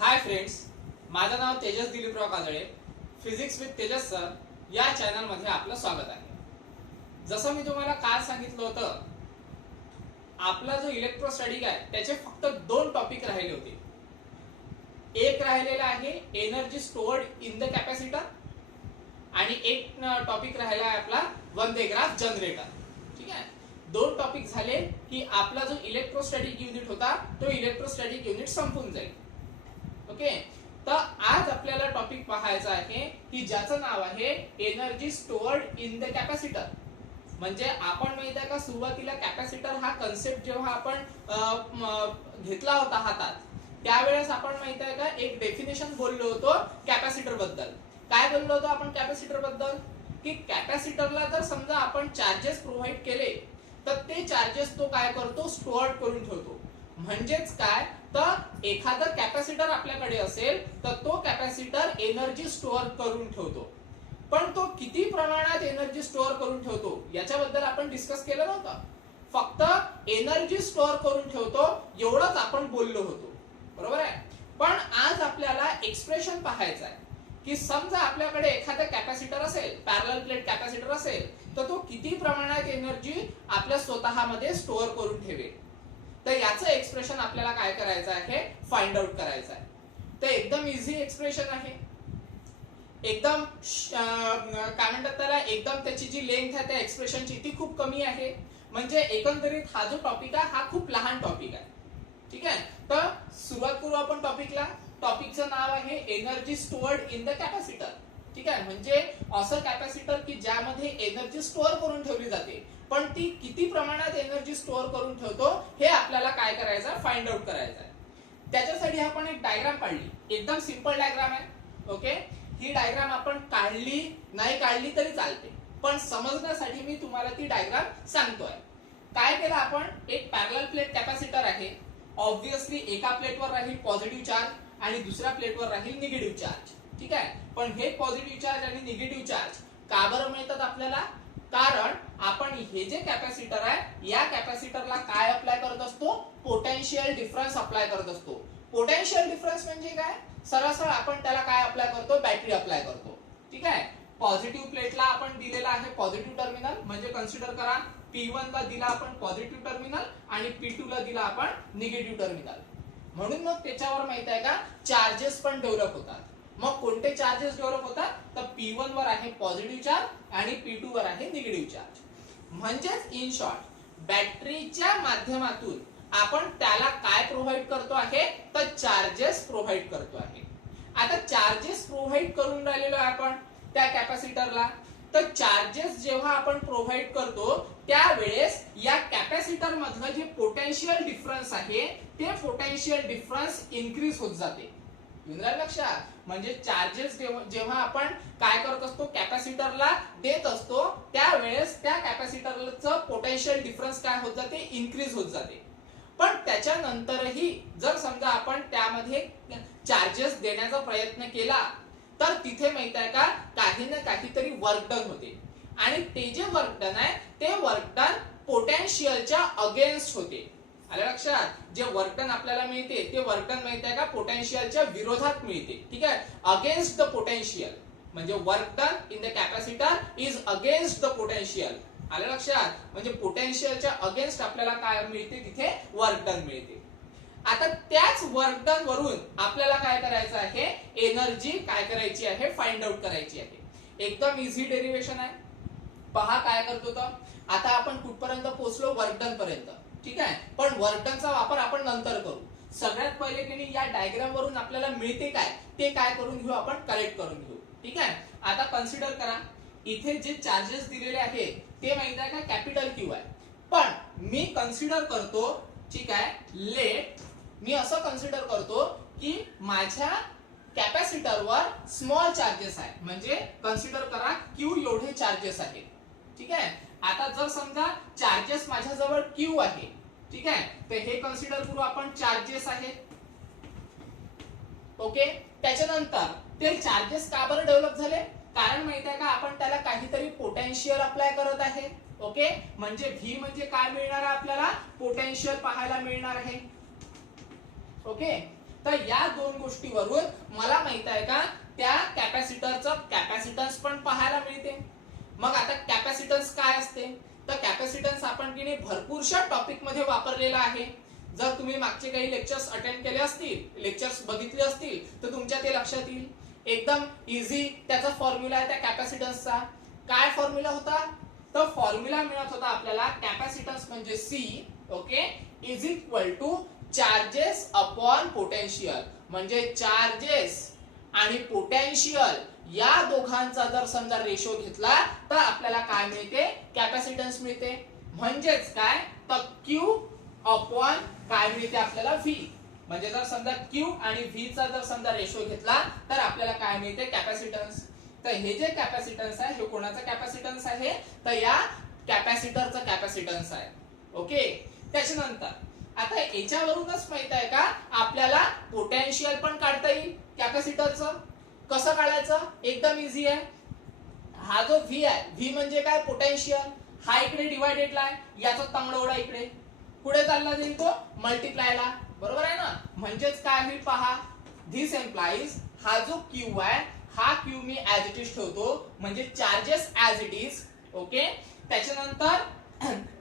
हाय friends, माझं नाव Tejas Diliprao Kajale. Physics with Tejas sir या चॅनल मध्ये आपलं स्वागत आहे. जसं मी तुम्हाला काल सांगितलं होतं, आपला जो इलेक्ट्रोस्टॅटिक आहे त्याचे फक्त 2 टॉपिक राहिले होते. एक राहिलेला आहे energy stored in the capacitor आणि एक टॉपिक राहिला आहे आपला वन डे ग्राफ जनरेटर. ठीक आहे, 2 टॉपिक झाले की आपला जो इलेक्ट्रोस्टॅटिक युनिट होता तो इलेक्ट्रोस्टॅटिक युनिट संपून जाईल. ओके, तर आज आपल्याला टॉपिक पाहायचा आहे की ज्याचं नाव आहे energy stored in the capacitor. म्हणजे आपण माहित आहे का, सुरुवातीला कॅपॅसिटर हा कन्सेप्ट जेव्हा आपण घेतला होता हातात, त्यावेळेस आपण माहित आहे का एक डेफिनेशन बोललो होतो कॅपॅसिटर बद्दल. काय बोललो होतो आपण कॅपॅसिटर बद्दल? की कॅपॅसिटरला जर समजा आपण चार्जेस प्रोव्हाइड केले तर ते चार्जेस तो काय करतो, स्टोअर्ड करून ठेवतो. म्हणजेच काय, तर एखादं कॅपॅसिटर आपल्याकडे असेल तर तो कॅपॅसिटर एनर्जी स्टोअर करून ठेवतो. पण तो किती प्रमाणात एनर्जी स्टोअर करून ठेवतो याच्याबद्दल आपण डिस्कस केलं नव्हतं. फक्त एनर्जी स्टोअर करून ठेवतो एवढंच आपण बोललो होतो, बरोबर आहे. पण आज आपल्याला एक्सप्रेशन पाहायचं आहे की समजा आपल्याकडे एखादा कॅपॅसिटर असेल, पॅरलल प्लेट कॅपॅसिटर असेल, तर तो किती प्रमाणात एनर्जी आपल्या स्वतःमध्ये स्टोअर करून ठेवेल. तर याचं एक्सप्रेशन आपल्याला काय करायचं आहे, फाइंड आउट करायचं आहे. तर एकदम इझी एक्सप्रेशन आहे. एकदम काय म्हणतात त्याला, एकदम त्याची जी लेंथ आहे त्या एक्सप्रेशनची ती खूप कमी आहे. म्हणजे एकंदरीत हा जो टॉपिक आहे हा खूप लहान टॉपिक आहे. ठीक आहे, तर सुरुवात करू आपण टॉपिकला. टॉपिकचं नाव आहे energy stored in the capacitor. ठीक आहे, म्हणजे असं कॅपॅसिटर की ज्यामध्ये एनर्जी स्टोअर करून ठेवली जाते, पण ती किती प्रमाणात एनर्जी स्टोअर करून ठेवतो हे आपल्याला काय करायचं, फाइंड आउट करायचं आहे. त्याच्यासाठी आपण एक डायग्राम काढली. एकदम सिंपल डायग्राम आहे. ओके, ही डायग्राम आपण काढली नाही काढली तरी चालते, पण समजण्यासाठी मी तुम्हाला ती डायग्राम सांगतोय. काय केलं आपण, एक पॅरलल प्लेट कॅपॅसिटर आहे. ऑब्विसली एका प्लेटवर राहील पॉझिटिव्ह चार्ज आणि दुसऱ्या प्लेटवर राहील निगेटिव्ह चार्ज. ठीक आहे, पण हे पॉझिटिव्ह चार्ज आणि निगेटिव्ह चार्ज का बरं मिळतात आपल्याला? कारण आपण हे जे कॅपॅसिटर आहे या कॅपॅसिटरला काय अप्लाय करत असतो, पोटेन्शियल डिफरन्स अप्लाय करत असतो. पोटेन्शियल डिफरन्स म्हणजे काय, सरळ आपण त्याला काय अप्लाय करतो, बॅटरी अप्लाय करतो. ठीक आहे, पॉझिटिव्ह प्लेटला आपण दिलेला आहे पॉझिटिव्ह टर्मिनल, म्हणजे कन्सिडर करा P1 ला दिला आपण पॉझिटिव्ह टर्मिनल आणि P2 ला दिला आपण निगेटिव्ह टर्मिनल. म्हणून मग त्याच्यावर माहित आहे का चार्जेस पण डेव्हलप होतात. मग कोणते चार्जेस डेव्हलप होतात, तर P1 वर आहे पॉझिटिव्ह चार्ज आणि P2 वर आहे निगेटिव्ह चार्ज. म्हणजेच इन शॉर्ट बॅटरीच्या माध्यमातून आपण त्याला काय प्रोव्हाइड करतो आहे, तर चार्जेस प्रोव्हाइड करतो आहे. आता चार्जेस प्रोव्हाइड करून राहिलेलो आपण त्या कॅपॅसिटरला, तर चार्जेस जेव्हा आपण प्रोव्हाइड करतो त्यावेळेस या कॅपॅसिटर मधलं जे पोटेन्शियल डिफरन्स आहे ते पोटेन्शियल डिफरन्स इन्क्रीज होत जाते. लक्षात, म्हणजे चार्जेस जेव्हा आपण काय करत असतो, कॅपॅसिटरला देत असतो, त्यावेळेस त्या कॅपॅसिटरचं पोटेन्शियल डिफरन्स काय होत जाते, इन्क्रीज होत जाते. पण त्याच्यानंतरही जर समजा आपण त्यामध्ये चार्जेस देण्याचा प्रयत्न केला तर तिथे माहित आहे का काही ना काहीतरी वर्क डन होते. आणि ते जे वर्क डन आहे ते वर्क डन पोटेन्शियलच्या अगेन्स्ट होते. आलं लक्षात, जे वर्क डन आपल्याला मिळते ते वर्क डन माहित आहे का पोटेन्शियलच्या विरोधात मिळते. ठीक आहे, अगेन्स्ट द पोटेन्शियल, म्हणजे work done in the capacitor is against the potential. आलं लक्षात, म्हणजे पोटेन्शियलच्या अगेन्स्ट आपल्याला काय मिळते, तिथे वर्क डन मिळते. आता त्याच वर्क डन वरून आपल्याला काय करायचं आहे, एनर्जी काय करायची आहे, फाइंड आउट करायची आहे. एकदम इझी डेरिवेशन आहे. पहा काय करतो तर, आता आपण कुठपर्यंत पोहोचलो, वर्क डन पर्यंत. ठीक आहे, पण वर्क डनचा वापर आपण नंतर करू. सगळ्यात पहिले की या डायग्राम वरून आपल्याला मिळते काय ते काय करून घेऊ, आपण कलेक्ट करून घेऊ. ठीक आहे, आता कन्सिडर करा इथे जे चार्जेस दिलेले आहेत ते माहित आहे का कॅपिटल क्यू आहे. पण मी कन्सिडर करतो, ठीक आहे, लेट मी असं कन्सिडर करतो की माझ्या कॅपॅसिटरवर स्मॉल चार्जेस आहे, म्हणजे कन्सिडर करा क्यू एवढे चार्जेस आहेत. ठीक आहे, आता जर समजा चार्जेस माझ्याजवळ क्यू आहे, ठीक आहे, तर हे कन्सिडर करू आपण चार्जेस आहेत. ओके, त्याच्यानंतर ते चार्जेस का बरं डेव्हलप झाले, कारण माहित आहे का आपण त्याला काहीतरी पोटेन्शियल अप्लाय करत आहे. ओके, म्हणजे व्ही म्हणजे काय मिळणार आहे आपल्याला, पोटेन्शियल पाहायला मिळणार आहे. ओके, तर या दोन गोष्टीवरून मला माहित आहे का त्या कॅपॅसिटरचं कॅपॅसिटन्स पण पाहायला मिळते. मग आता कॅपॅसिटन्स काय असते, तर कॅपॅसिटन्स आपण की नाही भरपूरशा टॉपिक मध्ये वापरलेला आहे. जर तुम्ही मागचे काही लेक्चर्स अटेंड केले असतील, लेक्चर्स बघितले असतील तर तुमच्या ते लक्षात येईल. एकदम इझी त्याचा फॉर्म्युला आहे त्या कॅपॅसिटन्सचा. काय फॉर्म्युला होता, तर फॉर्म्युला मिळत होता आपल्याला कॅपॅसिटन्स म्हणजे C, okay, is equal to charges upon potential. म्हणजे चार्जेस आणि पोटेन्शियल या दोघांचा जर समजा रेशो घेतला तर आपल्याला काय मिळते, कॅपॅसिटन्स मिळते. म्हणजेच काय, तर क्यू अपॉन काय मिळते आपल्याला व्ही. म्हणजे जर समजा क्यू आणि व्ही चा जर समजा रेशो घेतला तर आपल्याला काय मिळते, कॅपॅसिटन्स. तर हे जे कॅपॅसिटन्स आहे हे कोणाचं कॅपॅसिटन्स आहे, तर या कॅपॅसिटरचं कॅपॅसिटन्स आहे. ओके, त्याच्यानंतर आता याच्यावरूनच माहित आहे का आपल्याला पोटेन्शियल पण काढता येईल कॅपॅसिटरचं. कसं काढायचं, एकदम इझी आहे. हा जो व्ही आहे, व्ही म्हणजे काय, पोटेन्शियल. हा इकडे डिवायडेडला आहे, याचा तंगडोडा इकडे पुढे चालला जाईल तो मल्टिप्लायला, बरोबर आहे ना. म्हणजेच काय होईल पहा, धिस एम्प्लाइज हा जो क्यू आहे हा Q me as it is ठेवतो, म्हणजे charges as it is. Okay, त्याच्यानंतर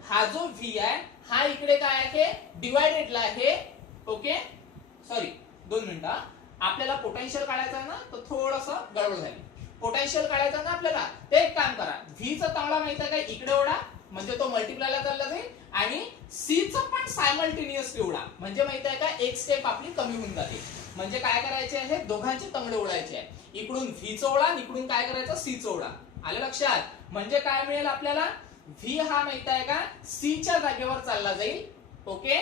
हा जो व्ही आहे हा इकडे काय आहे, डिवायडेडला आहे. ओके, सॉरी 2 मिनिटं, आपल्याला पोटेन्शियल काढायचं आहे ना, तर थोडंसं गडबड झाली. पोटेन्शियल काढायचं ना आपल्याला, ते एक काम करा, व्ही चा तांबडा माहिती आहे का, इकडे ओढा म्हणजे तो मल्टिप्लायला चालला जाईल, आणि सी चा पण सायमल्टेनियसली ओढा म्हणजे माहिती आहे का एक स्टेप आपली कमी होऊन जाते. म्हणजे काय करायचे आहे, दोघांचे तंगडे ओढायचे आहे. इकडून व्ही चा ओढा, इकडून काय करायचं, सी चा ओढा. आलं लक्षात. म्हणजे काय मिळेल आपल्याला, व्ही हा माहिती आहे का सी च्या जागेवर चालला जाईल. ओके,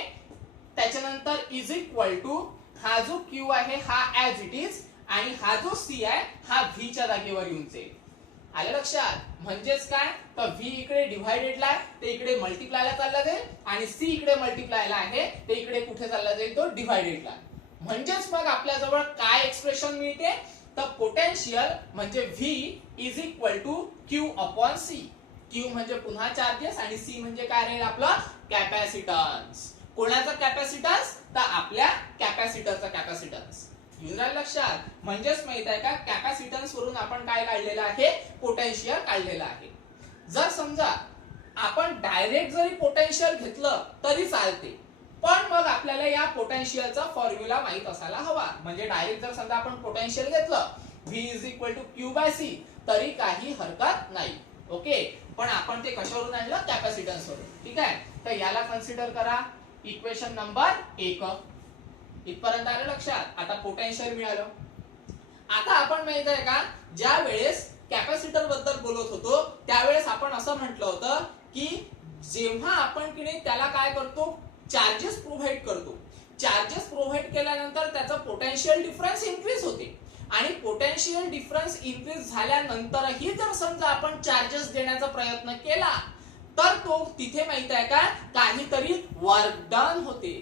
त्याच्यानंतर इज इक्वल टू हा जो क्यू आहे हा ऍज इट इज, आणि हा जो सी आहे हा व्ही च्या जागेवर येऊन जाईल. आलं लक्षात. म्हणजेच काय, तर व्ही इकडे डिवायडेडला आहे ते इकडे मल्टिप्लायला चालला जाईल, आणि सी इकडे मल्टिप्लायला आहे ते इकडे कुठे चालला जाईल, तो डिवायडेडला. म्हणजेच मग आपल्या जवळ काय एक्सप्रेशन मिळते, तर पोटेन्शियल म्हणजे V is equal to Q upon C. Q म्हणजे पुन्हा चार्जेस आणि सी म्हणजे काय राहील आपलं, कॅपॅसिटन्स. कोणाचा कॅपॅसिटन्स, तर आपल्या कॅपॅसिटरचा कॅपॅसिटन्स. येऊन राहिलं लक्षात. म्हणजेच माहित आहे का कॅपॅसिटन्स वरून आपण काय काढलेलं आहे, पोटेन्शियल काढलेलं आहे. जर समजा आपण डायरेक्ट जरी पोटेन्शियल घेतलं तरी चालते, पण मग आपल्याला या पोटेन्शियलचा फॉर्म्युला माहित असायला हवा. म्हणजे डायरेक्ट जर समजा आपण पोटेन्शियल घेतलं V is equal to Q by C तरी काही हरकत नाही. ओके, पण आपण ते कशावरून आणलं, कॅपॅसिटन्स वरून. ठीक आहे, तर याला कन्सिडर करा इक्वेशन नंबर 1. इथपर्यंत आलं लक्षात. आता पोटेन्शियल मिळालं. आता आपण माहित आहे का ज्या वेळेस कॅपॅसिटर बद्दल बोलत होतो त्यावेळेस आपण असं म्हटलं होतं की जेव्हा आपण की नाही त्याला काय करतो, चार्जेस प्रोव्हाइड करतो. चार्जेस प्रोव्हाइड केल्यानंतर त्याचं पोटेन्शियल डिफरन्स इन्क्रीज होते, आणि पोटेन्शियल डिफरन्स इन्क्रीज झाल्यानंतरही जर समजा आपण चार्जेस देण्याचा प्रयत्न केला तर तो तिथे माहित आहे का काहीतरी वर्क डन होते.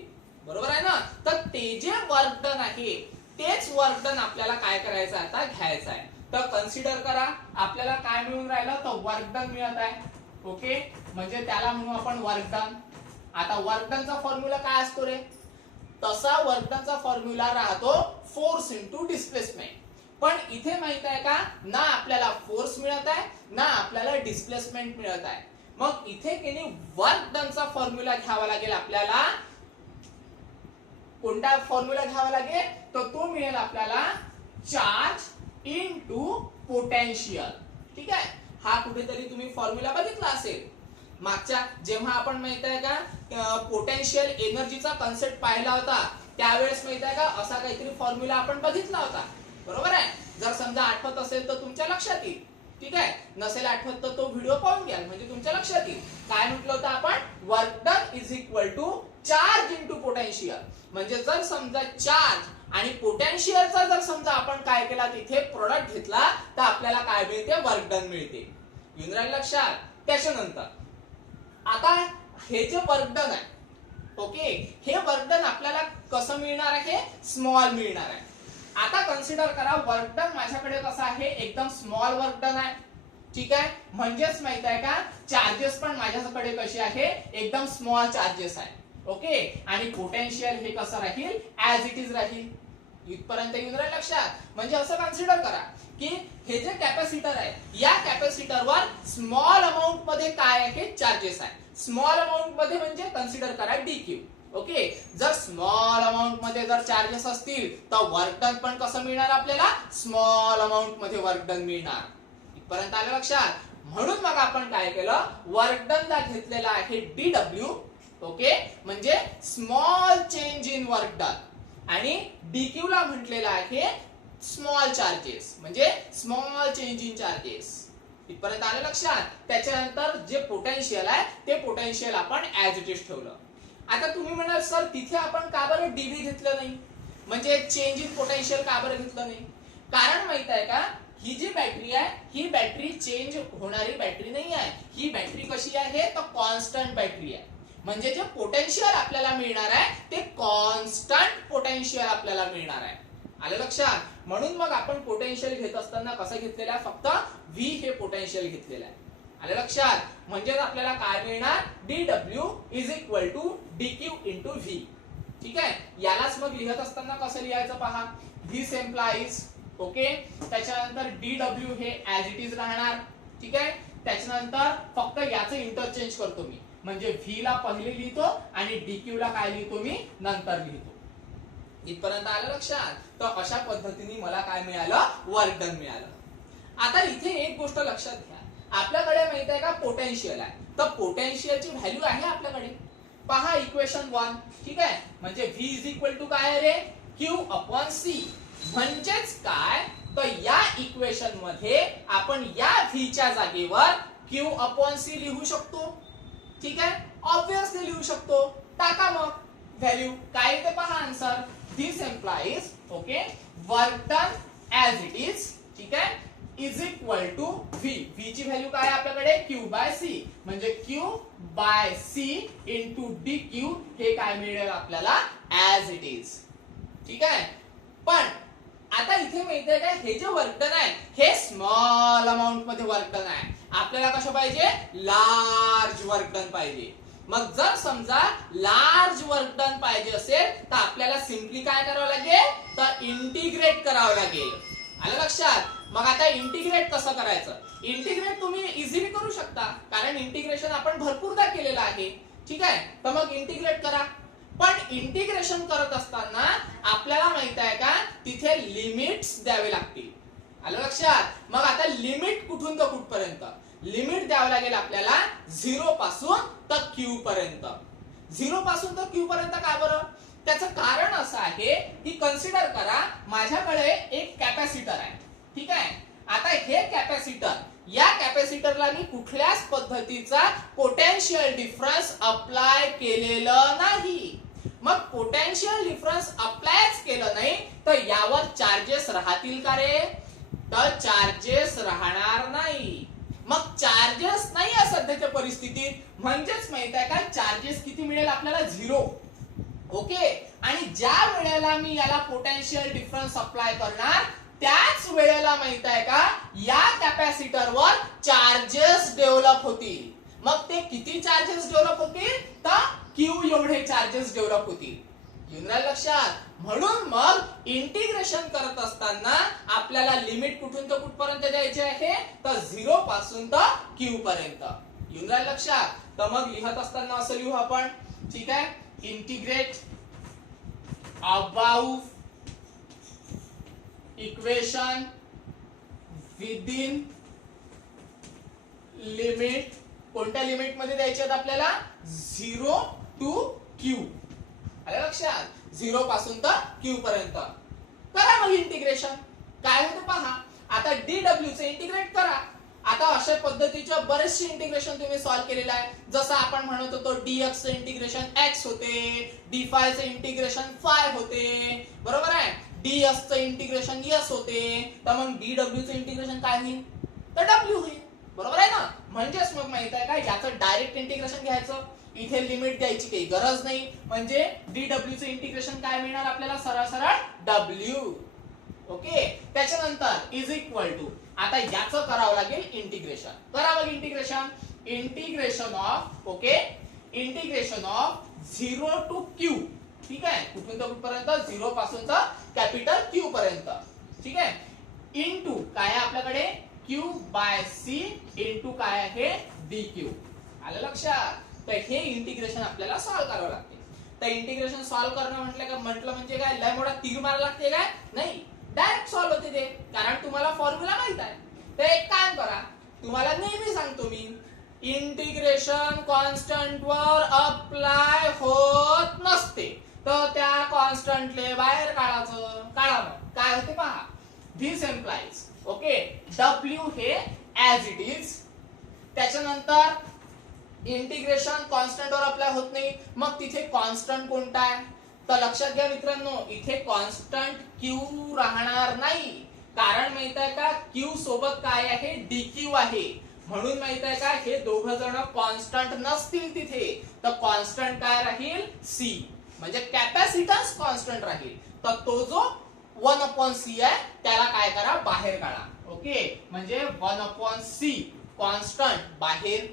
बरोबर आहे ना. तर ते जे वर्क डन आहे तेच वर्क डन आपल्याला काय करायचं आता, घ्यायचं आहे. तर कन्सिडर करा आपल्याला काय मिळून राहिलं, तर वर्क डन मिळत आहे. ओके, म्हणजे त्याला म्हणू आपण वर्क डन. आता वर्क डनचा फॉर्म्युला काय असतो रे, तसा वर्क डनचा फॉर्म्युला राहतो फोर्स इंटू डिस्प्लेसमेंट. पण इथे माहित आहे का ना आपल्याला फोर्स मिळत आहे ना आपल्याला डिस्प्लेसमेंट मिळत आहे. मग इथे की नाही वर्क डनचा फॉर्म्युला घ्यावा लागेल आपल्याला. कोणता फॉर्म्युला घ्यावा लागेल, तर तो मिळेल आपल्याला चार्ज इनटू पोटेन्शियल. ठीक आहे, हा कुठेतरी तुम्ही फॉर्म्युला बघितला असेल मागच्या, जेव्हा आपण माहित आहे का पोटेन्शियल एनर्जीचा कन्सेप्ट पाहिला होता त्यावेळेस माहित आहे का असा काहीतरी फॉर्म्युला आपण बघितला होता. बरोबर आहे. जर समजा आठवत असेल तर तुमच्या लक्षात येईल. ठीक आहे, नसेल आठवत तर तो व्हिडिओ पाहून घ्या म्हणजे तुमच्या लक्षात येईल. काय म्हटलं होतं आपण, work done is equal to charge into potential. म्हणजे जर समजा चार्ज आणि पोटेन्शियलचा जर समजा आपण काय केला तिथे प्रोडक्ट घेतला तर आपल्याला काय मिळते, वर्क डन मिळते. येऊन राहिलं लक्षात. त्याच्यानंतर आता हे जे वर्क डन आहे, ओके, हे वर्क डन आपल्याला कसं मिळणार आहे, स्मॉल मिळणार आहे. आता कन्सिडर करा वर्क डन माझ्याकडे कसं आहे, एकदम स्मॉल वर्क डन आहे. ठीक आहे, म्हणजेच माहित आहे का चार्जेस पण माझ्याकडे कसे आहे, एकदम स्मॉल चार्जेस आहे. ओके, आणि पोटेन्शियल हे कसं राहील, ऍज इट इज राहील. इथपर्यंत येऊन राहील लक्षात. म्हणजे असं कन्सिडर करा की हे जे कॅपॅसिटर आहे, या कॅपॅसिटरवर स्मॉल अमाऊंट मध्ये काय आहे, चार्जेस आहे. स्मॉल अमाऊंट मध्ये म्हणजे कन्सिडर करा डीक्यू. ओके, जर स्मॉल अमाऊंट मध्ये जर चार्जेस असतील तर वर्क डन पण कसं मिळणार आपल्याला, स्मॉल अमाऊंट मध्ये वर्क डन मिळणार. इथपर्यंत आलं लक्षात. म्हणून मग आपण काय केलं, वर्क डन ला घेतलेला आहे डीडब्ल्यू. ओके, म्हणजे small change in work done, आणि डीक्यू ला म्हटलेला आहे स्मॉल चार्जेस, म्हणजे स्मॉल चेंज इन चार्जेस. इथपर्यंत आलं लक्षात. त्याच्यानंतर जे पोटेन्शियल आहे ते पोटेन्शियल आपण ऍज इट इज ठेवलं. आता तुम्ही म्हणाल सर तिथे आपण का बरं डीबी घेतलं नाही, म्हणजे चेंज इन पोटेन्शियल का बरं घेतलं नाही. कारण माहित आहे का, ही जी बॅटरी आहे ही बॅटरी चेंज होणारी बॅटरी नाही आहे. ही बॅटरी कशी आहे, तर कॉन्स्टंट बॅटरी आहे. म्हणजे जे पोटेन्शियल आपल्याला मिळणार आहे ते कॉन्स्टंट पोटेन्शियल आपल्याला मिळणार आहे. आलं लक्षात. म्हणून मग आपण पोटेन्शियल घेत असताना कसं घेतलेलं आहे, फक्त व्ही हे पोटेन्शियल घेतलेलं आहे. आलं लक्षात. म्हणजे आपल्याला काय मिळणार, डीडब्ल्यू is equal to dQ into V. ठीक आहे, यालाच मग लिहत असताना कसं लिहायचं पहा, धिस एम्प्लाइज. ओके, त्याच्यानंतर डीडब्ल्यू हे ऍज इट इज राहणार. ठीक आहे, त्याच्यानंतर फक्त याचं इंटरचेंज करतो मी, म्हणजे व्ही ला पहिले लिहितो आणि डीक्यू ला काय लिहितो मी, नंतर लिहितो. इथपर्यंत आलं लक्षात. तर अशा पद्धतीने मला काय मिळालं, वर्क डन मिळालं. आता इथे एक गोष्ट लक्षात घ्या, आपल्याकडे माहित आहे का पोटेन्शियल आहे, तर पोटेन्शियलची व्हॅल्यू आहे आपल्याकडे. पहा इक्वेशन 1. ठीक आहे, म्हणजे व्ही इज इक्वल टू काय रे, क्यू अपॉन सी. म्हणजेच काय, तर या इक्वेशन मध्ये आपण या व्ही च्या जागेवर क्यू अपॉन सी लिहू शकतो. ठीक आहे, ऑब्वियसली लिहू शकतो. टाका मग व्हॅल्यू काय ते पहा answer. This implies okay work done as it is. ठीक आहे, is equal to V. V ची व्हॅल्यू काय आहे आपल्याकडे, क्यू बाय सी. म्हणजे Q by C into d Q हे काय मिळेल आपल्याला, ऍज इट इज. ठीक आहे, पण आता इथे माहितीये का, हे जे वर्क डन आहे हे स्मॉल अमाऊंट मध्ये वर्क डन आहे. आपल्याला कसं पाहिजे, लार्ज वर्क डन पाहिजे. मग जर समजा लार्ज वर्क डन पाहिजे असेल तर आपल्याला सिंपली काय करावं लागेल, तर इंटिग्रेट करावं लागेल. आलं लक्षात. मग आता इंटिग्रेट कसं करायचं, इंटिग्रेट तुम्ही इझिली करू शकता, कारण इंटिग्रेशन आपण भरपूरदा केलेलं आहे. ठीक आहे, तर मग इंटिग्रेट करा. पण इंटिग्रेशन करत असताना आपल्याला माहित आहे का, तिथे लिमिट्स द्यावे लागतील. आलं लक्षात. मग आता लिमिट कुठून तर कुठपर्यंत, लिमिट द्यावं लागेल आपल्याला 0 पासून तर क्यू पर्यंत. 0 पासून तर क्यू पर्यंत. का बरं, त्याचं कारण असं आहे की कन्सिडर करा माझ्याकडे एक कॅपॅसिटर आहे. ठीक आहे, आता हे कॅपॅसिटर, या कॅपॅसिटरला मी कुठल्याच पद्धतीचा पोटेन्शियल डिफरन्स अप्लाय केलेलं नाही. मग पोटेन्शियल डिफरन्स अप्लायच केलं नाही तर यावर चार्जेस राहतील का रे, तर चार्जेस राहणार नाही. मग चार्जेस नाही आहे सध्याच्या परिस्थितीत, म्हणजेच माहित आहे का, चार्जेस किती मिळेल आपल्याला, 0. ओके, आणि ज्या वेळेला मी याला पोटेन्शियल डिफरन्स अप्लाय करणार त्याच वेळेला माहित आहे का, या कॅपॅसिटरवर चार्जेस डेव्हलप होतील. मग ते किती चार्जेस डेव्हलप होतील, तर क्यू एवढे चार्जेस डेव्हलप होतील. येऊन राहिलं लक्षात. म्हणून मग इंटिग्रेशन करत असताना आपल्याला लिमिट कुठून तर कुठपर्यंत द्यायची आहे, तर 0 पासून तर क्यू पर्यंत. येऊन राहिलं लक्षात. तर मग लिहत असताना असं लिहू आपण. ठीक आहे, integrate about equation within limit. कोणत्या लिमिट मध्ये द्यायचे आहेत आपल्याला, 0 टू क्यू. आलं लक्षात. 0 पासून तर क्यू पर्यंत. करा मग इंटिग्रेशन, काय होतं पहा. आता डीडब्ल्यू चे इंटिग्रेट करा. आता अशा पद्धतीच्या बरेचसे इंटिग्रेशन तुम्ही सॉल्व्ह केलेलं आहे. जसं आपण म्हणत होतो डीएक्स चे इंटिग्रेशन एक्स होते, डी फाय चे इंटिग्रेशन फाय होते, बरोबर आहे. डीएस चे इंटिग्रेशन एस होते, तर मग डीडब्ल्यू चे इंटिग्रेशन काय होईल, तर डब्ल्यू होईल. बरोबर आहे ना. म्हणजेच मग माहित आहे का, याचं डायरेक्ट इंटिग्रेशन घ्यायचं, इथे लिमिट द्यायची काही गरज नाही. म्हणजे डीडब्ल्यू चे इंटिग्रेशन काय मिळणार आपल्याला, सरळ सरळ डब्ल्यू. ओके, त्याच्यानंतर इज इक्वल टू, आता याचं करावं लागेल इंटिग्रेशन. करा मग integration. Integration of, okay, integration of 0 to Q, ठीक आहे, कुठून तर कुठपर्यंत, 0 पासून तर कॅपिटल क्यू पर्यंत, ठीक आहे, इनटू काय आहे आपल्याकडे क्यू बाय सी इनटू काय आहे डी क्यू. आलं लक्षात. तर हे इंटिग्रेशन आपल्याला सॉल्व्ह करावं लागते. तर इंटिग्रेशन सॉल्व्ह करणं म्हटलं म्हणजे काय, लय मोठा तीर मारायला लागते काय, नाही, डायरेक्ट सॉल्व्ह होते ते, कारण तुम्हाला फॉर्म्युला माहित आहे. तर एक काम करा, तुम्हाला नेहमी सांगतो मी, इंटिग्रेशन कॉन्स्टंट वर अप्लाय होत नसते, तर त्या कॉन्स्टंटले बाहेर काढायचं. काढा मग काय होते पहा. दिस एम्प्लाइज ओके डब्ल्यू हे ऍज इट इज, त्याच्यानंतर इंटिग्रेशन कॉन्स्टंट वर अप्लाय होत नाही, मग तिथे कॉन्स्टंट कोणता आहे, तर लक्षात घ्या मित्रांनो, इथे कॉन्स्टंट क्यू राहणार नाही, कारण माहित आहे का क्यू सोबत काय आहे डीक्यू आहे, म्हणून माहित आहे का हे दोघं जण कॉन्स्टंट नसतील तिथे, तर कॉन्स्टंट काय राहील सी, म्हणजे कॅपॅसिटन्स कॉन्स्टंट राहील. तर तो जो 1/c आहे त्याला काय करा बाहेर काढा. ओके, म्हणजे 1/c कॉन्स्टंट बाहेर.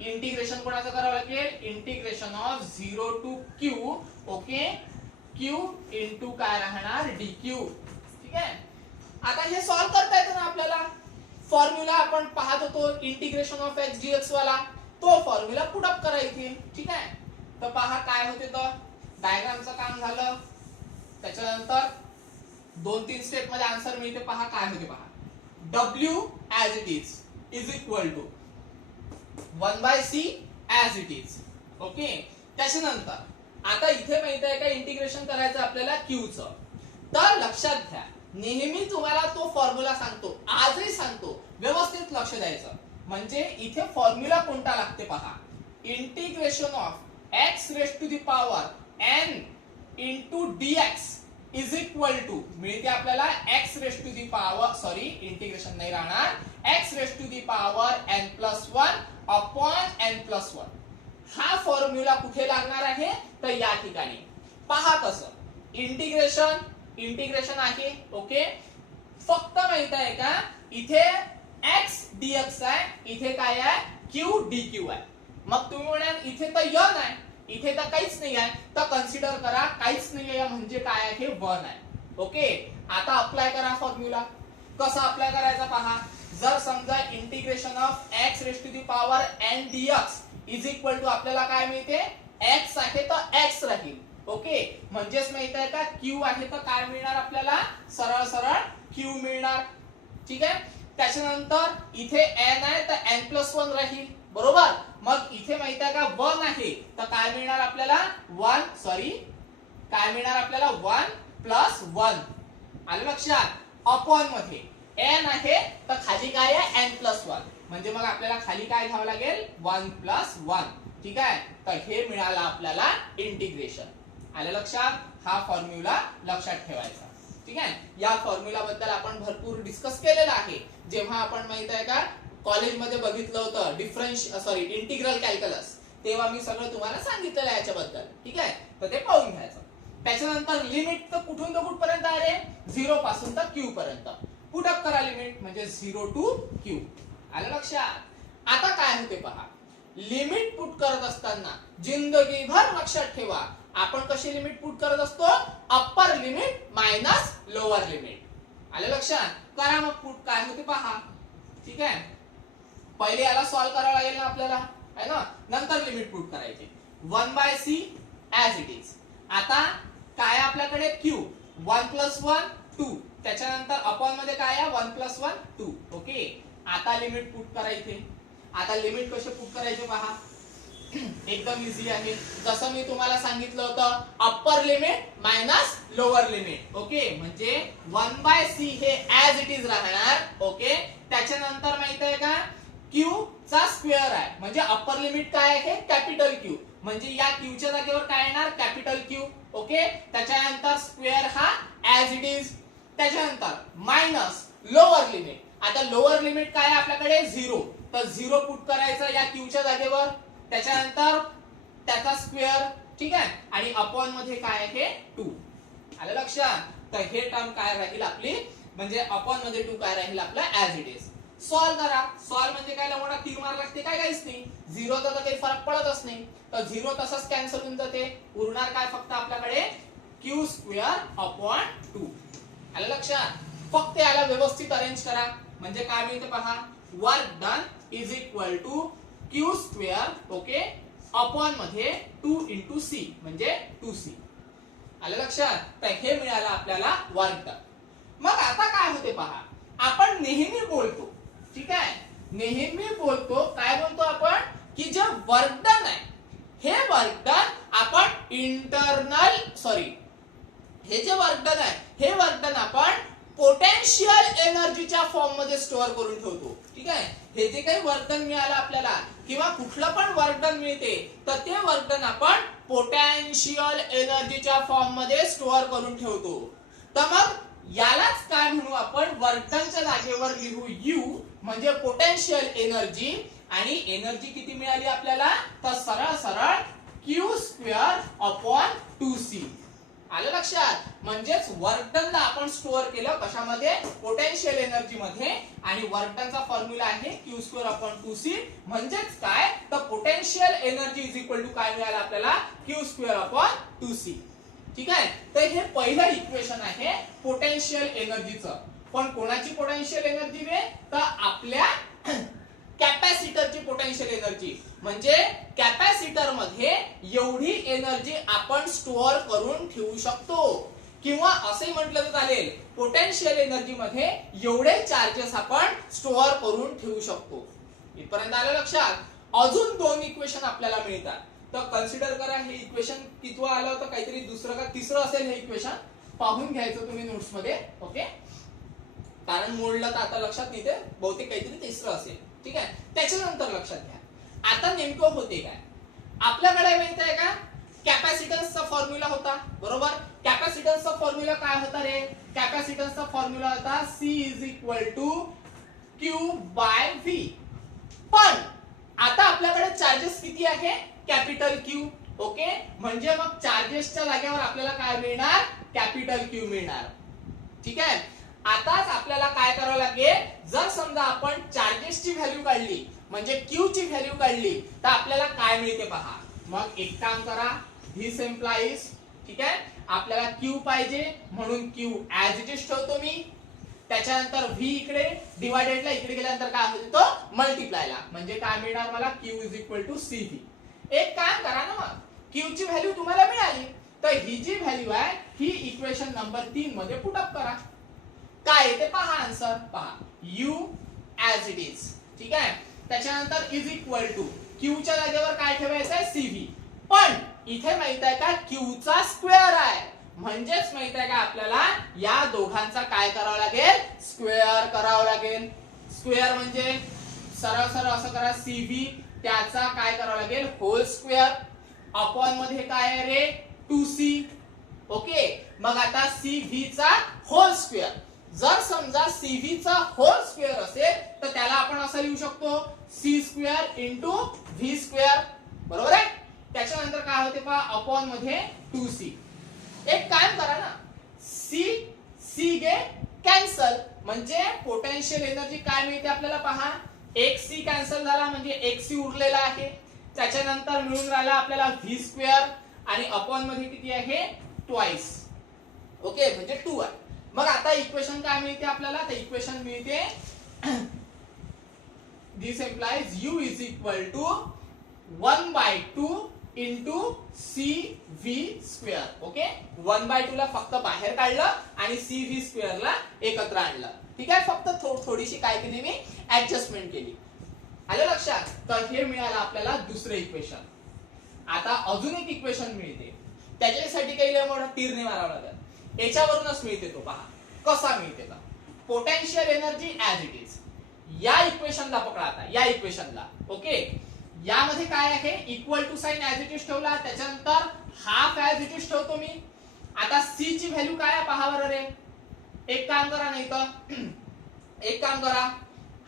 इंटिग्रेशन कोणाचं करावं लागेल, integration of 0 to Q, okay, Q into काय राहणार डी क्यू, ठीक आहे. आता हे सॉल्व्ह करता येतं ना आपल्याला. फॉर्म्युला आपण पाहत होतो इंटिग्रेशन ऑफ एक्स डीएक्स वाला, तो फॉर्म्युला पुट अप करा इथे, ठीक आहे. तर पहा काय होते, तर डायग्रामचं काम झालं, त्याच्यानंतर 2-3 स्टेप मध्ये आन्सर मिळते. पहा काय होते पहा, W as it is equal to 1/c as it is, okay. त्याच्यानंतर आता इथे माहित आहे का इंटिग्रेशन करायचं आपल्याला क्यू चं, तर लक्षात घ्या, नेहमी तुम्हाला तो फॉर्म्युला सांगतो, आजही सांगतो, व्यवस्थित लक्ष द्यायचं. म्हणजे इथे फॉर्म्युला कोणता लागते पहा, integration of x raise to the power n into dx is equal to मिळते आपल्याला x raise to the power, sorry integration नाही राहणार, x raise to the power n+1 upon n+1. हा फॉर्म्युला कुठे लागणार आहे, तर या ठिकाणी पहा कसं. इंटिग्रेशन आहे, ओके, फक्त माहित आहे का इथे x dx आहे, इथे काय आहे q dq आहे. मग तुम्ही म्हणाल इथे तर n आहे, इथे तर काहीच नाही आहे, तर कन्सिडर करा काहीच नाही आहे म्हणजे काय आहे 1 आहे. ओके, आता अप्लाय करा फॉर्म्युला. कसं अप्लाय करायचा पहा. जर समजा integration of x raise to the power n dx is equal to आपल्याला काय मिळते, x आहे तर x राहील, ओके, म्हणजेच माहित आहे का q आहे तर काय मिळणार आपल्याला, सरळ सरळ q मिळणार, ठीक आहे. त्याच्यानंतर इथे n आहे तर n+1 राहील, बरोबर. मग इथे माहित आहे का 1 आहे तर काय मिळणार आपल्याला 1, सॉरी काय मिळणार आपल्याला 1+1. आलं लक्षात. अपॉन मध्ये n आहे तर खाली काय आहे n+1, म्हणजे मग आपल्याला खाली काय घ्यावं लागेल 1+1, ठीक आहे. तर हे मिळालं आपल्याला इंटिग्रेशन. आलं लक्षात. हा फॉर्म्युला लक्षात ठेवायचा, ठीक आहे. या फॉर्म्युला बद्दल आपण भरपूर डिस्कस केलेला आहे, जेव्हा आपण माहित आहे का कॉलेजमध्ये बघितलं होतं इंटिग्रल कॅल्क्युलस, तेव्हा मी सगळं तुम्हाला सांगितलेलं आहे याच्याबद्दल, ठीक आहे. तर ते पाहून घ्यायचं. त्याच्यानंतर लिमिट तर कुठून तर कुठपर्यंत आहे, 0 पासून तर क्यू पर्यंत. पुट अप करा लिमिट, म्हणजे 0 टू क्यू. आलं लक्षात. आता काय होते पहा, लिमिट पुट करत असताना जिंदगीभर लक्षात ठेवा, आपण कशी लिमिट पुट करत असतो, upper limit minus lower limit. आलं लक्षात. करा मग पुट काय होते पहा, ठीक आहे. पहिले याला सॉल्व्ह करावं लागेल ना आपल्याला, आहे ना, नंतर लिमिट पुट करायची. 1/c as it is. आता काय आपल्याकडे q 1+1 2, त्याच्यानंतर अपॉन मध्ये काय आहे 1+1 2, ओके. आता लिमिट पुट करायचे. आता लिमिट कसे पुट करायचे पहा, एकदम इझी आहे. जसं मी तुम्हाला सांगितलं होतं, upper limit minus lower limit, okay, म्हणजे 1/c हे ऍज इट इज राहणार, ओके. त्याच्यानंतर माहित आहे का q चा स्क्वेअर आहे, म्हणजे अप्पर लिमिट काय आहे कॅपिटल Q, म्हणजे या q च्या जागेवर काय येणार कॅपिटल Q, ओके. त्याच्यानंतर स्क्वेअर हा ऍज इट इज. त्याच्यानंतर मायनस लोअर लिमिट. आता लोअर लिमिट काय आहे आपल्याकडे 0, तर 0 पुट करायचं या q च्या जागेवर. त्याच्यानंतर त्याचा स्क्वेअर, ठीक आहे, आणि अपॉन मध्ये काय आहे 2. आलं लक्षात. तर हे टर्म काय राहील आपली, म्हणजे अपॉन मध्ये 2 काय राहील आपला ऍज इट इज. सॉल्व करा. सॉल्व म्हणजे काय, लंगोटा तीर मार लागते काय, काहीच नाही. झिरोचा तर काही फरक पडतच नाही, तर झिरो तसंच कॅन्सल होऊन जाते. उरणार काय फक्त आपल्याकडे क्यू स्क्वेअर अपॉन 2. आलं लक्षात. फक्त याला व्यवस्थित अरेंज करा म्हणजे काय मिळते पहा, work done is equal to Q square okay upon मध्ये 2 इंटू सी म्हणजे 2c. आलं लक्षात. तर हे मिळालं आपल्याला वर्क डन. मग आता काय होते पहा, आपण नेहमी बोलतो, ठीक आहे, नेहमी बोलतो, काय बोलतो आपण, की जे वर्क डन आहे हे वर्क डन आपण इंटरनल हे जे वर्क डन आहे हे वर्क डन आपण पोटेन्शियल एनर्जीच्या फॉर्म मध्ये स्टोअर करून ठेवतो. ठीक आहे, हे जे काही वर्क डन मिळालं आपल्याला किंवा कुठलं पण वर्क डन मिळते तर ते वर्क डन आपण पोटेन्शियल एनर्जीच्या फॉर्म मध्ये स्टोअर करून ठेवतो. तर मग यालाच काय म्हणू आपण, वर्क डनच्या जागेवर लिहू यू म्हणजे पोटेन्शियल एनर्जी, आणि एनर्जी किती मिळाली आपल्याला, तर सरळ सरळ क्यू स्क्वेअर अपॉन 2c. आलं लक्षात. म्हणजेच वर्क डनला आपण स्टोअर केलं कशामध्ये, पोटेन्शियल एनर्जी मध्ये, आणि वर्क डनचा फॉर्म्युला आहे क्यू स्क्वेअर अपॉन 2c. म्हणजेच काय, तर potential energy is equal to काय मिळालं आपल्याला, क्यू स्क्वेअर अपॉन 2c. ठीक आहे, तर हे पहिलं इक्वेशन आहे पोटेन्शियल एनर्जीचं. पण कोणाची पोटेन्शियल एनर्जी रे, तर आपल्या कॅपॅसिटरची पोटेन्शियल एनर्जी. म्हणजे कॅपॅसिटर मध्ये एवढी एनर्जी आपण स्टोअर करून ठेवू शकतो, किंवा असे म्हटलं तर चालेल पोटेन्शियल एनर्जी मध्ये एवढे चार्जेस आपण स्टोअर करून ठेवू शकतो. इथपर्यंत आलं लक्षात. अजून 2 इक्वेशन आपल्याला मिळतात, तर कन्सिडर करा हे इक्वेशन कितवं आलं होतं, काहीतरी दुसरं का तिसरं असेल हे इक्वेशन, पाहून घ्यायचं तुम्ही नोट्स मध्ये. ओके, कारण मोडलं तर आता लक्षात नाही, ते बहुतेक काहीतरी तिसरं असेल. ठीक आहे, त्याच्यानंतर लक्षात घ्या आता नेमकं होते काय. आपल्याकडे माहित आहे का, कॅपॅसिटन्सचा फॉर्म्युला होता, बरोबर. कॅपॅसिटन्सचा फॉर्म्युला काय होता रे, कॅपॅसिटन्सचा फॉर्म्युला होता C is equal to Q by V. पण आता आपल्याकडे चार्जेस किती आहे, कॅपिटल Q. ओके, म्हणजे मग चार्जेसच्या जागेवर आपल्याला काय मिळणार, कॅपिटल Q मिळणार. ठीक आहे, आताच आपल्याला काय करावं लागेल, जर समजा आपण चार्जेसची व्हॅल्यू काढली म्हणजे Q ची व्हॅल्यू काढली तर आपल्याला काय मिळते पहा. मग एक काम करा, धिस एम्प्लाइज, ठीक आहे, आपल्याला Q पाहिजे म्हणून Q ऍज इट इज ठेवतो मी. त्याच्यानंतर V इकडे डिवायडेडला इकडे गेल्यानंतर काय होईल, तो मल्टिप्लायला, म्हणजे काय मिळणार मला, Q is equal to CV. एक काम करा ना, मग Q ची व्हॅल्यू तुम्हाला मिळाली तर ही जी व्हॅल्यू आहे ही इक्वेशन नंबर 3 मध्ये पुट अप करा. काय ते पहा, आन्सर पहा, U ऍज इट इज. ठीक आहे, त्याच्यानंतर इज इक्वल टू Q च्या जागेवर काय ठेवायचं आहे, CV. पण इथे माहित आहे का, Q चा स्क्वेअर आहे, म्हणजेच माहित आहे का आपल्याला या दोघांचा काय करावं लागेल, स्क्वेअर करावं लागेल. स्क्वेअर म्हणजे सरळ सरळ असं करा, CV त्याचा काय करावं लागेल, होल स्क्वेअर अपॉन मध्ये काय आहे रे, 2c. ओके, मग आता CV चा होल स्क्वेअर. जर समजा CV चा होल स्क्वेअर असेल तर त्याला आपण असं लिहू शकतो, C square into V square, बरोबर आहे. त्याच्यानंतर काय होते पहा, अपॉन मध्ये 2c. एक काम करा ना, C गे कॅन्सल, म्हणजे पोटेन्शियल एनर्जी काय मिळते आपल्याला पहा, एक C कॅन्सल झाला म्हणजे एक C उरलेला आहे. त्याच्यानंतर मिळून राहिला आपल्याला V स्क्वेअर, आणि अपॉन मध्ये किती आहे, ट्वाइस. ओके, म्हणजे 2 आहे. मग आता इक्वेशन काय मिळते आपल्याला, तर इक्वेशन मिळते this implies U is equal to 1/2 into CV square. Okay, 1/2 ला फक्त बाहेर काढलं आणि CV स्क्वेअर ला एकत्र आणलं. ठीक आहे, फक्त थोडीशी काय केली मी, ऍडजस्टमेंट केली. आलं लक्षात. तर हे मिळालं आपल्याला दुसरं इक्वेशन. आता अजून एक इक्वेशन मिळते, त्याच्यासाठी काही लय मोठा तीर नाही मारावा लागत, याच्यावरूनच मिळते. तो पहा कसा मिळते, का potential energy as it is. या इक्वेशनला पकडा आता, या इक्वेशनला. ओके, यामध्ये काय आहे, equal to sign as it is ठेवला, त्याच्यानंतर हाफ ऍज इट इज ठेवतो मी. आता C ची व्हॅल्यू काय आहे पहा बरं रे. एक काम करा, नाही तर एक काम करा,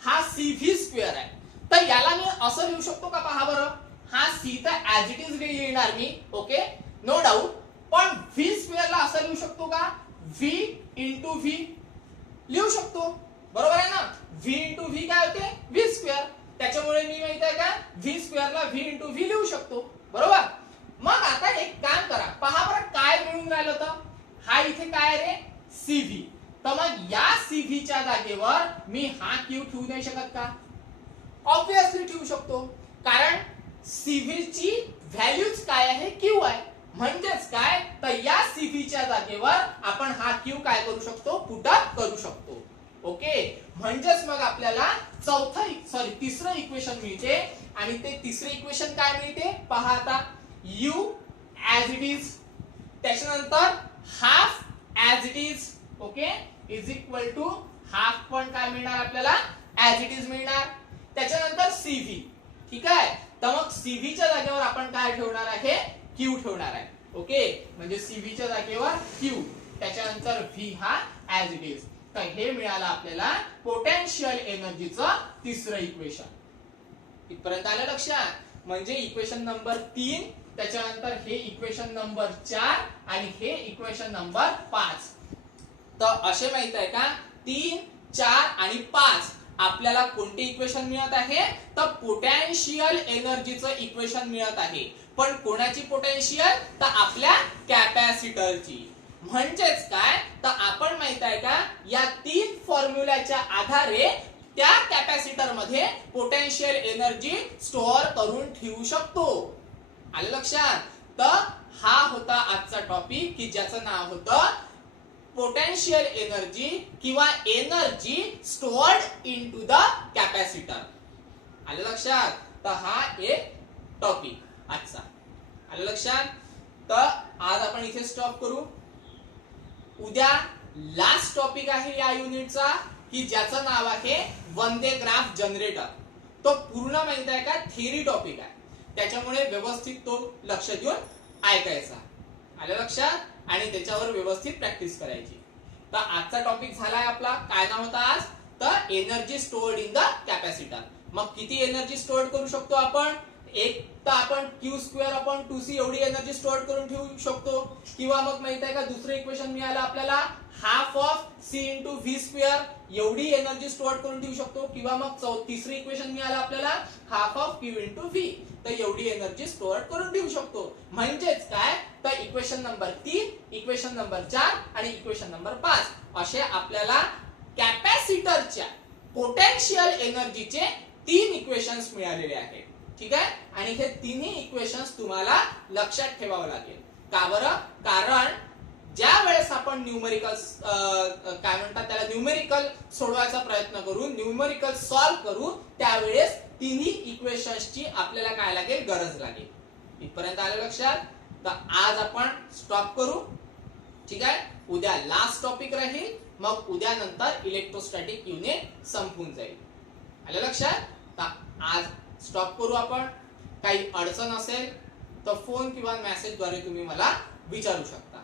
हा CV स्क्वेअर आहे तर याला मी असं लिहू शकतो का पहा बरं, हा C तर ऍज इट इज लिहिणार मी. Okay, no doubt. पण V स्क्वेअरला असं लिहू शकतो का, V इंटू V लिहू शकतो. बरोबर आहे ना. व्ही इंटू व्ही काय होते व्ही स्क्वेअर. त्याच्यामुळे मी माहित आहे का व्ही स्क्वेअरला व्ही इंटू व्ही लिहू शकतो. बरोबर. मग आता एक काम करा, पहा बरं काय मिळून राहिलं होतं. हा इथे काय रे सीव्ही. तर मग या सीव्हीच्या जागेवर मी हा क्यू ठेवू नाही शकत का. ऑब्विसली ठेवू शकतो, कारण सीव्हीची व्हॅल्यूच काय आहे क्यू आहे. म्हणजेच काय तर या सीव्हीच्या जागेवर आपण हा क्यू काय करू शकतो पुट अप करू शकतो. ओके. म्हणजेच मग आपल्याला तिसरं इक्वेशन मिळते. आणि ते तिसरे इक्वेशन काय मिळते पहा आता. यू ऍज इट इज, त्याच्यानंतर half as it is, okay, is equal to half पण काय मिळणार आपल्याला ऍज इट इज मिळणार. त्याच्यानंतर सीव्ही. ठीक आहे. तर मग सीव्हीच्या जागेवर आपण काय ठेवणार आहे क्यू ठेवणार आहे. ओके. म्हणजे सीव्हीच्या जागेवर क्यू, त्याच्यानंतर व्ही हा ऍज इट इज. तर हे मिळालं आपल्याला पोटेन्शियल एनर्जीचं तिसरं इक्वेशन. इथपर्यंत आलं लक्षात. म्हणजे इक्वेशन नंबर 3, त्याच्यानंतर हे इक्वेशन नंबर 4 आणि हे इक्वेशन नंबर 5. तर असे माहित आहे का 3, 4 आणि 5 आपल्याला कोणते इक्वेशन मिळत आहे तर पोटेन्शियल एनर्जीचं इक्वेशन मिळत आहे. पण कोणाची पोटेन्शियल तर आपल्या कॅपॅसिटरची. म्हणजेच काय तर आपण माहित आहे का या 3 फॉर्म्युलाच्या आधारे त्या कॅपॅसिटर मध्ये पोटेन्शियल एनर्जी स्टोअर करून ठेवू शकतो. आलं लक्षात. तर हा होता आजचा टॉपिक की ज्याचं नाव होतं पोटेन्शियल एनर्जी किंवा energy stored into the capacitor. आलं लक्षात. तर हा एक टॉपिक आजचा. आलं लक्षात. तर आज आपण इथे स्टॉप करू. उद्या लास्ट टॉपिक आहे या युनिटचा की ज्याचं नाव आहे वंदे ग्राफ जनरेटर. तो पूर्ण माहित आहे का थिअरी टॉपिक आहे, त्याच्यामुळे व्यवस्थित तो लक्ष देऊन ऐकायचा. आलं लक्षात. आणि त्याच्यावर व्यवस्थित प्रॅक्टिस करायची. तर आजचा टॉपिक झालाय आपला. काय नाव होता आज तर energy stored in the capacitor. मग किती एनर्जी स्टोअर करू शकतो आपण. एक तर आपण क्यू स्क्वेअर अपॉन 2c एवढी एनर्जी स्टोअर करून ठेवू शकतो. किंवा मग माहित आहे का दुसरं इक्वेशन मिळालं आपल्याला half of c into V square एवढी एनर्जी स्टोअर करून ठेवू शकतो. किंवा मग तिसरं इक्वेशन मिळालं आपल्याला half of Q into V, तर एवढी एनर्जी स्टोअर करून ठेवू शकतो. म्हणजेच काय तर इक्वेशन नंबर 3, इक्वेशन नंबर 4 आणि इक्वेशन नंबर 5 असे आपल्याला कॅपॅसिटरच्या पोटेन्शियल एनर्जीचे 3 इक्वेशन्स मिळालेले आहेत. ठीक आहे. आणि हे तिन्ही इक्वेशन्स तुम्हाला लक्षात ठेवावं लागेल. का बरं. कारण ज्या वेळेस आपण न्यूमेरिकल काय म्हणतात त्याला न्यूमेरिकल सोडवायचा प्रयत्न करू, न्यूमेरिकल सॉल्व्ह करू, त्यावेळेस तिन्ही इक्वेशन्सची आपल्याला काय लागेल गरज लागेल. इथपर्यंत आलं लक्षात. तर आज आपण स्टॉप करू. ठीक आहे. उद्या लास्ट टॉपिक राहील. मग उद्या नंतर इलेक्ट्रोस्टॅटिक युनिट संपून जाईल. आलं लक्षात. तर आज स्टॉप करू आपण. काही अडचण असेल तर फोन किंवा मेसेज द्वारे तुम्ही मला विचारू शकता.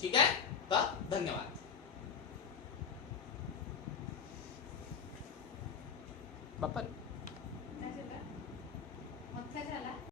ठीक आहे. तर धन्यवाद. बाप्पा